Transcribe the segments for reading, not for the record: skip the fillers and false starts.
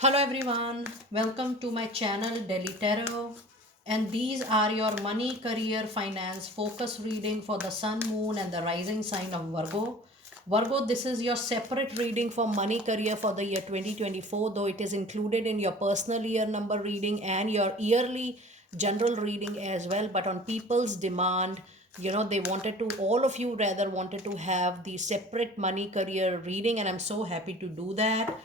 Hello everyone, welcome to my channel Delhi Tarot, and these are your money, career, finance focus reading for the sun, moon and the rising sign of Virgo. Virgo, this is your separate reading for money, career for the year 2024, though it is included in your personal year number reading and your yearly general reading as well. But on people's demand, they wanted to, all of you rather wanted to have the separate money, career reading, and I'm so happy to do that.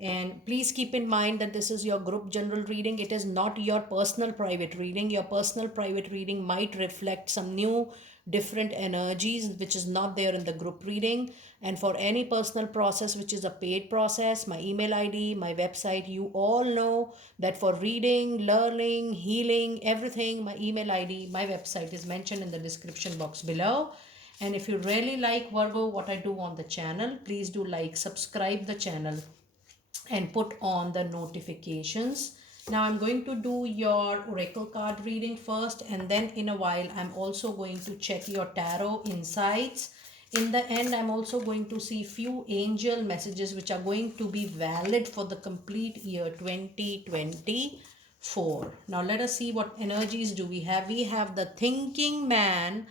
And please keep in mind that this is your group general reading. It is not your personal private reading. Your personal private reading might reflect some new different energies which is not there in the group reading. And for any personal process which is a paid process, my email ID, my website, you all know that for reading, learning, healing, everything, my email ID, my website is mentioned in the description box below. And if you really like Virgo, what I do on the channel, please do like, subscribe the channel and put on the notifications. Now I'm going to do your oracle card reading first, and then in a while I'm also going to check your tarot insights. In the end, I'm also going to see few angel messages which are going to be valid for the complete year 2024. Now let us see what energies do we have. We have the thinking man.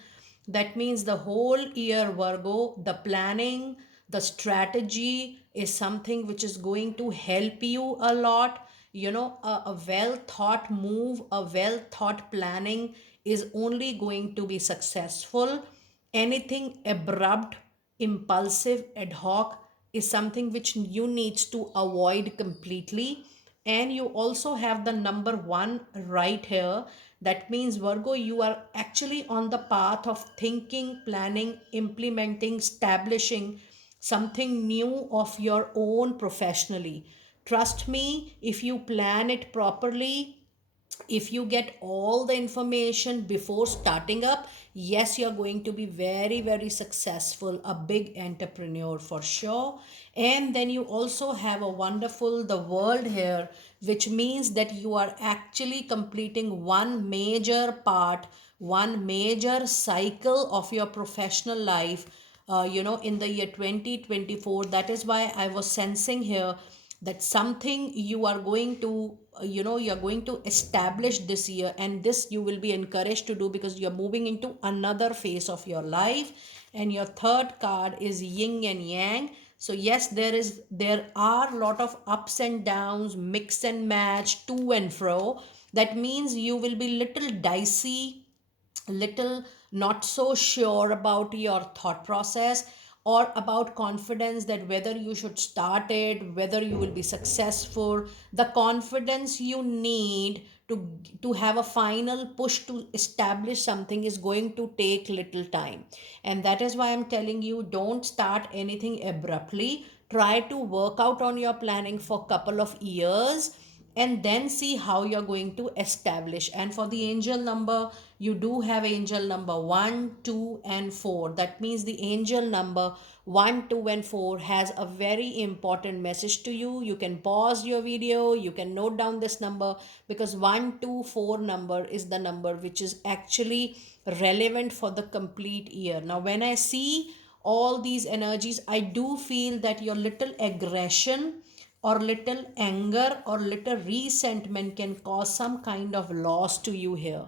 That means the whole year, Virgo, the planning, the strategy is something which is going to help you a lot. A well thought move, a well thought planning is only going to be successful. Anything abrupt, impulsive, ad hoc is something which you need to avoid completely. And you also have the number one right here. That means, Virgo, you are actually on the path of thinking, planning, implementing, establishing something new of your own professionally. Trust me, if you plan it properly, if you get all the information before starting up, yes, you're going to be very, very successful, a big entrepreneur for sure. And then you also have a wonderful the world here, which means that you are actually completing one major part, one major cycle of your professional life, in the year 2024. That is why I was sensing here that something you are going to you're going to establish this year, and this you will be encouraged to do because you're moving into another phase of your life. And your third card is yin and yang. So yes, there are a lot of ups and downs, mix and match, to and fro. That means you will be little dicey, little not so sure about your thought process or about confidence, that whether you should start it, whether you will be successful. The confidence you need to have a final push to establish something is going to take little time. And that is why I'm telling you, don't start anything abruptly. Try to work out on your planning for a couple of years and then see how you're going to establish. And for the angel number, you do have angel number 1, 2 and 4. That means the angel number 1, 2 and 4 has a very important message to you. You can pause your video, you can note down this number, because 1, 2, 4 number is the number which is actually relevant for the complete year. Now when I see all these energies, I do feel that your little aggression or little anger or little resentment can cause some kind of loss to you here.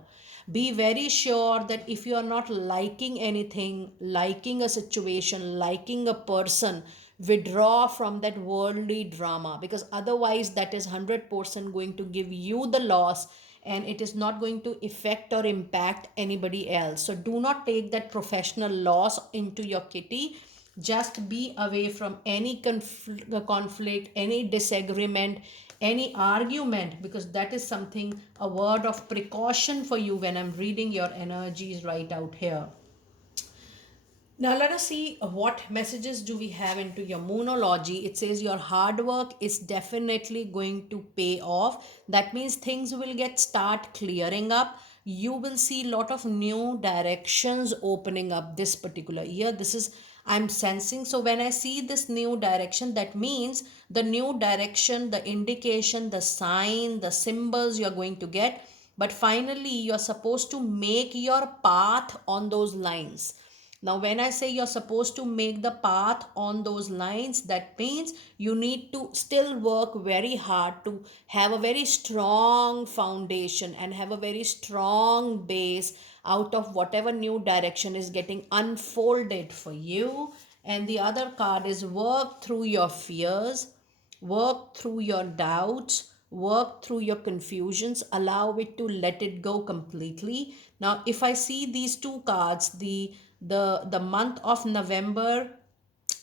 Be very sure that if you are not liking anything, liking a situation, liking a person, withdraw from that worldly drama, because otherwise that is 100% going to give you the loss, and it is not going to affect or impact anybody else. So do not take that professional loss into your kitty. Just be away from any conflict, any disagreement, any argument, because that is something, a word of precaution for you when I'm reading your energies right out here. Now let us see what messages do we have into your moonology. It says your hard work is definitely going to pay off. That means things will get start clearing up. You will see a lot of new directions opening up this particular year. This is, I'm sensing. So when I see this new direction, that means the new direction, the indication, the sign, the symbols you're going to get. But finally, you're supposed to make your path on those lines. Now, when I say you're supposed to make the path on those lines, that means you need to still work very hard to have a very strong foundation and have a very strong base out of whatever new direction is getting unfolded for you. And the other card is work through your fears, work through your doubts, work through your confusions, allow it to let it go completely. Now if I see these two cards, the month of November,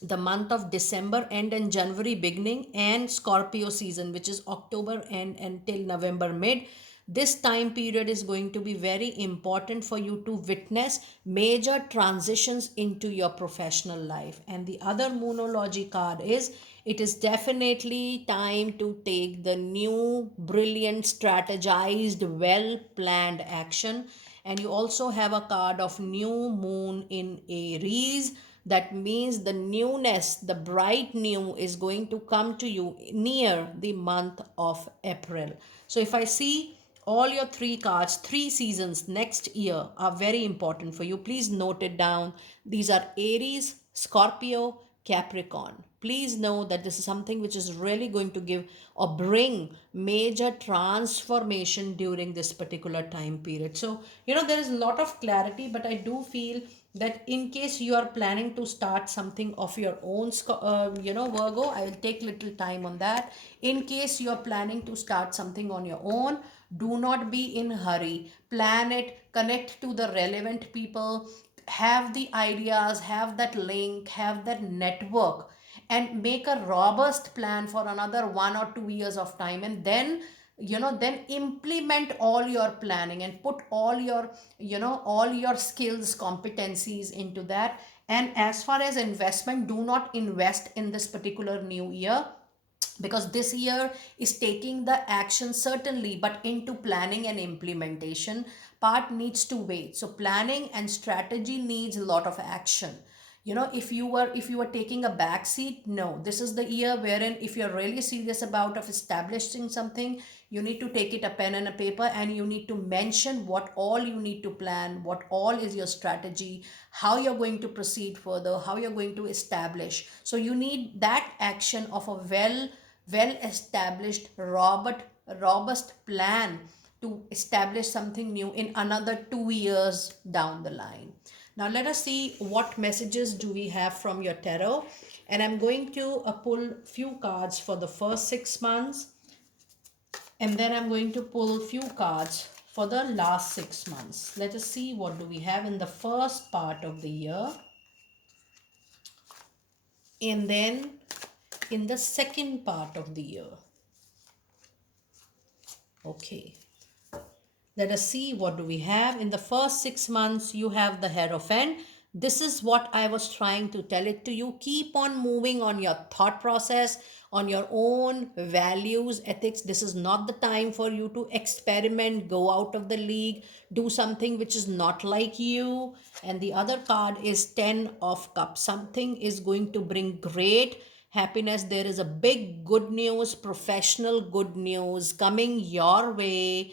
the month of December end and January beginning, and Scorpio season, which is October end until November mid, this time period is going to be very important for you to witness major transitions into your professional life. And the other moonology card is, it is definitely time to take the new, brilliant, strategized, well planned action. And you also have a card of new moon in Aries. That means the newness, the bright new is going to come to you near the month of April. So if I see all your three cards, 3 seasons next year are very important for you. Please note it down. These are Aries, Scorpio, Capricorn. Please know that this is something which is really going to give or bring major transformation during this particular time period. So, there is a lot of clarity, but I do feel that in case you are planning to start something of your own, Virgo, I will take little time on that. In case you are planning to start something on your own, do not be in hurry. Plan it, connect to the relevant people, have the ideas, have that link, have that network, and make a robust plan for another 1 or 2 years of time. And then then implement all your planning and put all your skills, competencies into that. And as far as investment, do not invest in this particular new year, because this year is taking the action certainly, but into planning and implementation part needs to wait. So planning and strategy needs a lot of action. If you were taking a back seat, no, this is the year wherein if you're really serious about of establishing something, you need to take it a pen and a paper, and you need to mention what all you need to plan, what all is your strategy, how you're going to proceed further, how you're going to establish. So you need that action of a well established robust plan to establish something new in another 2 years down the line. Now let us see what messages do we have from your tarot, and I'm going to pull few cards for the first 6 months, and then I'm going to pull few cards for the last 6 months. Let us see what do we have in the first part of the year, and then in the second part of the year. Okay, let us see what do we have. In the first 6 months, you have the Hierophant. This is what I was trying to tell it to you. Keep on moving on your thought process, on your own values, ethics. This is not the time for you to experiment, go out of the league, do something which is not like you. And the other card is 10 of Cups. Something is going to bring great happiness. There is a big good news, professional good news coming your way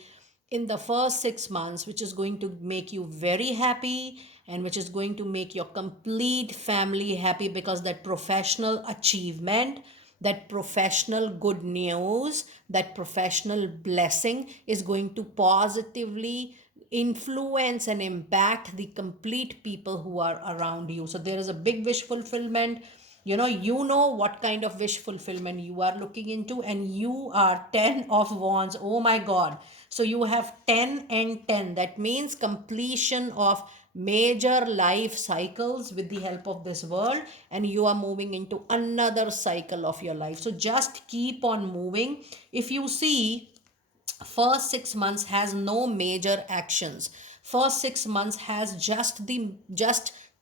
in the first 6 months, which is going to make you very happy and which is going to make your complete family happy, because that professional achievement, that professional good news, that professional blessing is going to positively influence and impact the complete people who are around you. So there is a big wish fulfillment. You know what kind of wish fulfillment you are looking into, and you are 10 of wands. Oh my god. So you have 10 and 10. That means completion of major life cycles with the help of this world, and you are moving into another cycle of your life. So just keep on moving. If you see, first 6 months has no major actions. First 6 months has just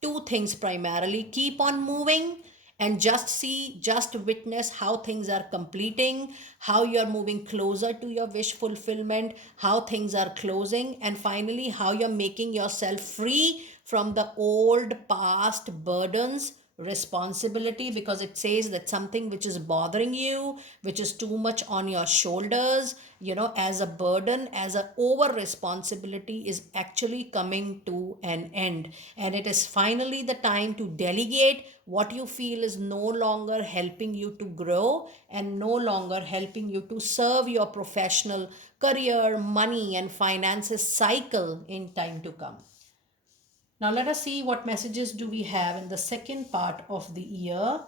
two things primarily: keep on moving, and just see, just witness how things are completing, how you are moving closer to your wish fulfillment, how things are closing, and finally how you're making yourself free from the old past burdens, responsibility, because it says that something which is bothering you, which is too much on your shoulders, as a burden, as a over responsibility, is actually coming to an end. And it is finally the time to delegate what you feel is no longer helping you to grow and no longer helping you to serve your professional career, money, and finances cycle in time to come. Now let us see what messages do we have in the second part of the year.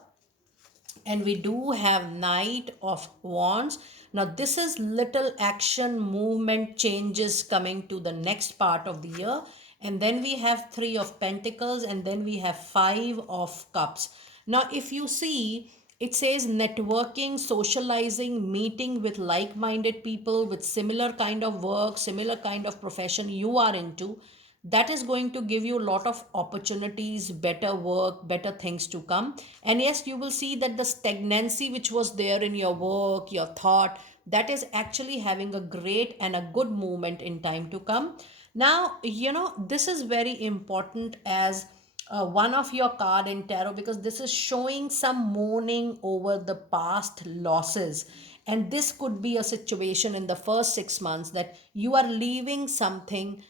And we do have Knight of Wands. Now this is little action movement changes coming to the next part of the year. And then we have Three of Pentacles, and then we have Five of Cups. Now if you see, it says networking, socializing, meeting with like-minded people with similar kind of work, similar kind of profession you are into. That is going to give you a lot of opportunities, better work, better things to come. And yes, you will see that the stagnancy which was there in your work, your thought, that is actually having a great and a good movement in time to come. Now, this is very important as one of your card in tarot, because this is showing some mourning over the past losses. And this could be a situation in the first 6 months that you are leaving something,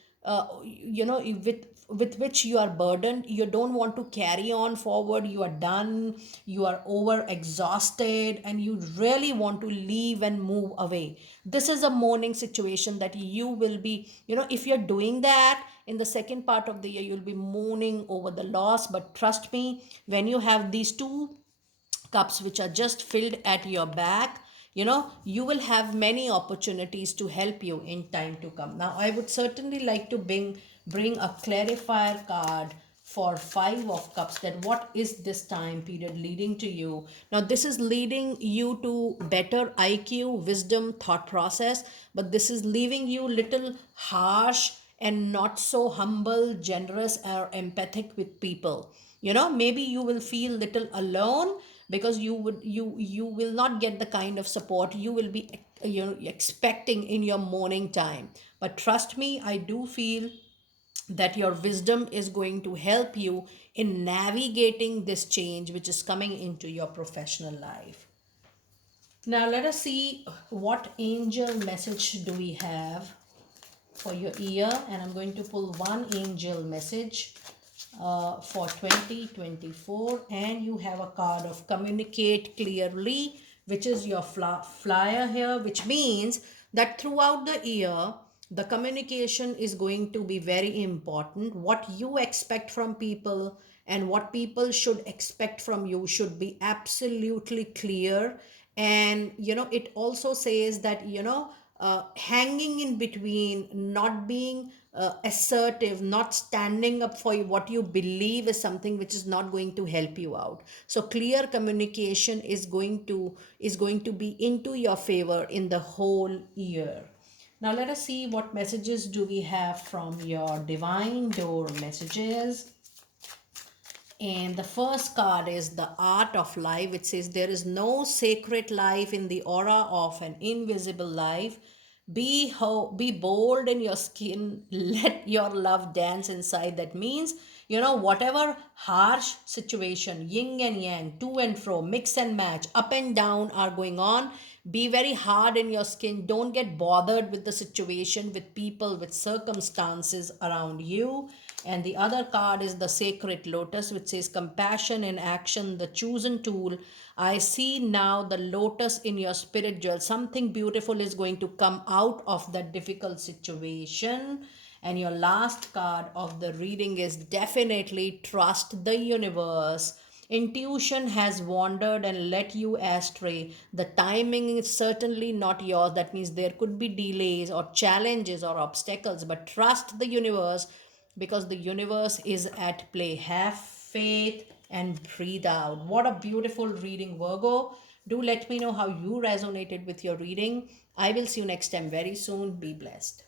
with which you are burdened. You don't want to carry on forward. You are done, you are over exhausted, and you really want to leave and move away. This is a mourning situation that you will be, if you're doing that in the second part of the year, you'll be mourning over the loss. But trust me, when you have these two cups which are just filled at your back, you will have many opportunities to help you in time to come. Now I would certainly like to bring a clarifier card for Five of Cups, that what is this time period leading to you. Now this is leading you to better IQ, wisdom, thought process, but this is leaving you little harsh and not so humble, generous, or empathic with people. Maybe you will feel little alone, because you will not get the kind of support you will be expecting in your morning time. But trust me, I do feel that your wisdom is going to help you in navigating this change which is coming into your professional life. Now let us see what angel message do we have for your year. And I'm going to pull one angel message for 2024. And you have a card of communicate clearly, which is your flyer here, which means that throughout the year, the communication is going to be very important. What you expect from people and what people should expect from you should be absolutely clear. And it also says that hanging in between, not being assertive, not standing up for what you believe is something which is not going to help you out. So clear communication is going to be into your favor in the whole year. Now let us see what messages do we have from your divine door messages. And the first card is the art of life. It says there is no sacred life in the aura of an invisible life. Be bold in your skin. Let your love dance inside. That means, whatever harsh situation, yin and yang, to and fro, mix and match, up and down are going on. Be very hard in your skin. Don't get bothered with the situation, with people, with circumstances around you. And the other card is the Sacred Lotus, which says compassion in action, the chosen tool. I see now the lotus in your spirit jewel. Something beautiful is going to come out of that difficult situation. And your last card of the reading is definitely trust the universe. Intuition has wandered and let you astray. The timing is certainly not yours. That means there could be delays or challenges or obstacles, but trust the universe, because the universe is at play. Have faith and breathe out. What a beautiful reading, Virgo. Do let me know how you resonated with your reading. I will see you next time very soon. Be blessed.